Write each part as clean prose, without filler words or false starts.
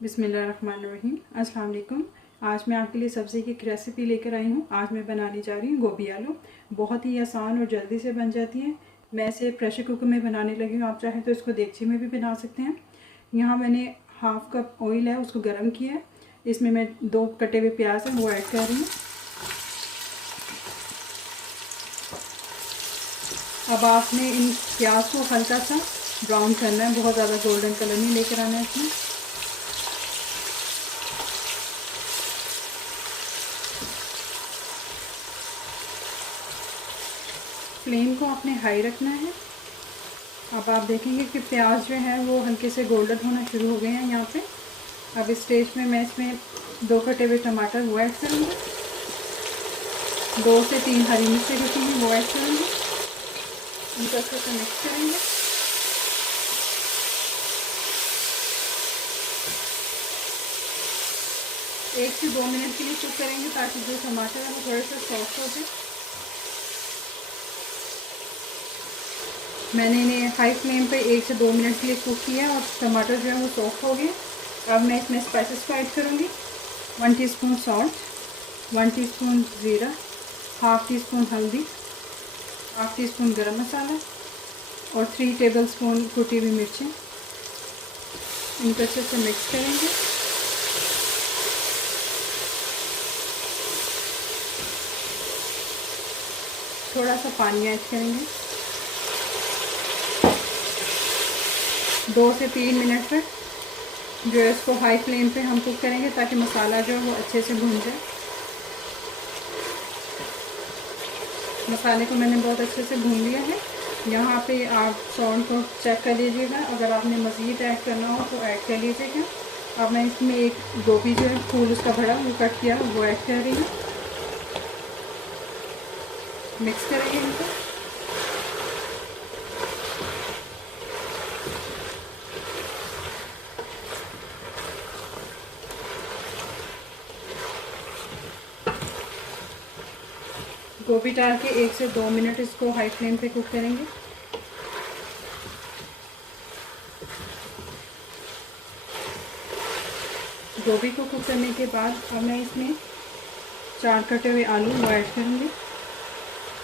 बिस्मिल्लाहिर्रहमानिर्रहीम। अस्सलाम वालेकुम। आज मैं आपके लिए सब्ज़ी की एक रेसिपी लेकर आई हूँ। आज मैं बनाने जा रही हूँ गोभी आलू। बहुत ही आसान और जल्दी से बन जाती हैं। मैं इसे प्रेशर कुकर में बनाने लगी हूँ। आप चाहें तो इसको देगची में भी बना सकते हैं। यहाँ मैंने हाफ़ कप ऑयल है उसको गर्म किया है। इसमें मैं 2 कटे हुए प्याज हैं वो ऐड कर रही हूँ। अब आपने इन प्याज को हल्का सा ब्राउन करना है, बहुत ज़्यादा गोल्डन कलर नहीं लेकर आना है इसमें। फ्लेम को आपने हाई रखना है। अब आप देखेंगे कि प्याज जो है वो हल्के से गोल्डन होना शुरू हो गए हैं यहाँ पे। अब इस स्टेज में मैं इसमें 2 कटे हुए टमाटर वो ऐड करूँगी, 2 से 3 हरी मिर्चें रखी हैं वो ऐड करूँगी। इनको अच्छे से मिक्स करेंगे। एक से 2 मिनट के लिए कुक करेंगे ताकि जो टमाटर है वो थोड़े से सॉफ्ट हो जाए। मैंने इन्हें हाई फ्लेम पे 1 से 2 मिनट के लिए कुक किया और टमाटर जो है वो सॉफ्ट हो गए। अब मैं इसमें स्पाइसेस को ऐड करूँगी। 1 टीस्पून सॉल्ट, 1 टीस्पून ज़ीरा, हाफ़ टी स्पून हल्दी, हाफ़ टी स्पून गरम मसाला और 3 टेबलस्पून कुटी हुई मिर्चें। इनको अच्छे से मिक्स करेंगे। थोड़ा सा पानी ऐड करेंगे। 2 से 3 मिनट तक जो है इसको हाई फ्लेम पे हम कुक करेंगे ताकि मसाला जो है वो अच्छे से भून जाए। मसाले को मैंने बहुत अच्छे से भून लिया है। यहाँ पे आप सॉल्ट को चेक कर लीजिएगा, अगर आपने मज़ीद ऐड करना हो तो ऐड कर लीजिएगा। अब मैं इसमें एक गोभी जो है फूल उसका भरा वो कट किया वो ऐड कर रही हूँ। मिक्स करेंगे इनको। गोभी डाल के 1 से 2 मिनट इसको हाई फ्लेम पे कुक करेंगे। गोभी को कुक करने के बाद अब मैं इसमें 4 कटे हुए आलू वो ऐड करूँगी।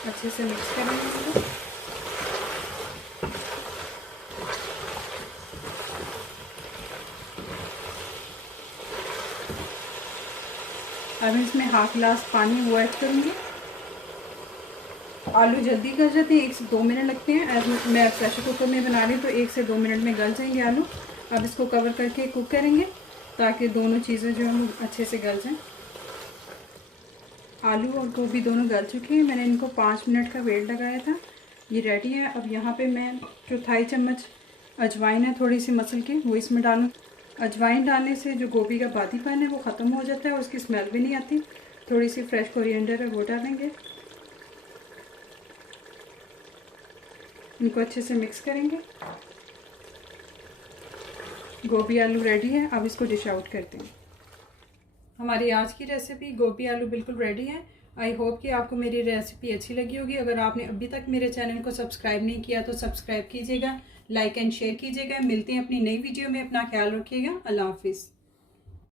अच्छे से मिक्स करेंगे इसको। अब इसमें हाफ गिलास पानी वो ऐड करूँगी। आलू जल्दी गल जाते हैं, 1 से 2 मिनट लगते हैं। मैं प्रेशर कुकर में बना रही हूँ तो 1 से 2 मिनट में गल जाएंगे आलू। अब इसको कवर करके कुक करेंगे ताकि दोनों चीज़ें जो हैं अच्छे से गल जाएं। आलू और गोभी दोनों गल चुके हैं। मैंने इनको 5 मिनट का वेट लगाया था। ये रेडी है। अब यहाँ पे मैं 1/4 चम्मच अजवाइन है थोड़ी सी मसल के वो इसमें डालूँ। अजवाइन डालने से जो गोभी का बादीपन है वो ख़त्म हो जाता है और उसकी स्मेल भी नहीं आती। थोड़ी सी फ्रेश कोरिएंडर है वो डालेंगे। इनको अच्छे से मिक्स करेंगे। गोभी आलू रेडी है। अब इसको डिश आउट करते हैं। हमारी आज की रेसिपी गोभी आलू बिल्कुल रेडी है। आई होप कि आपको मेरी रेसिपी अच्छी लगी होगी। अगर आपने अभी तक मेरे चैनल को सब्सक्राइब नहीं किया तो सब्सक्राइब कीजिएगा, लाइक एंड शेयर कीजिएगा। मिलते हैं अपनी नई वीडियो में। अपना ख्याल रखिएगा। अल्लाह हाफिज़।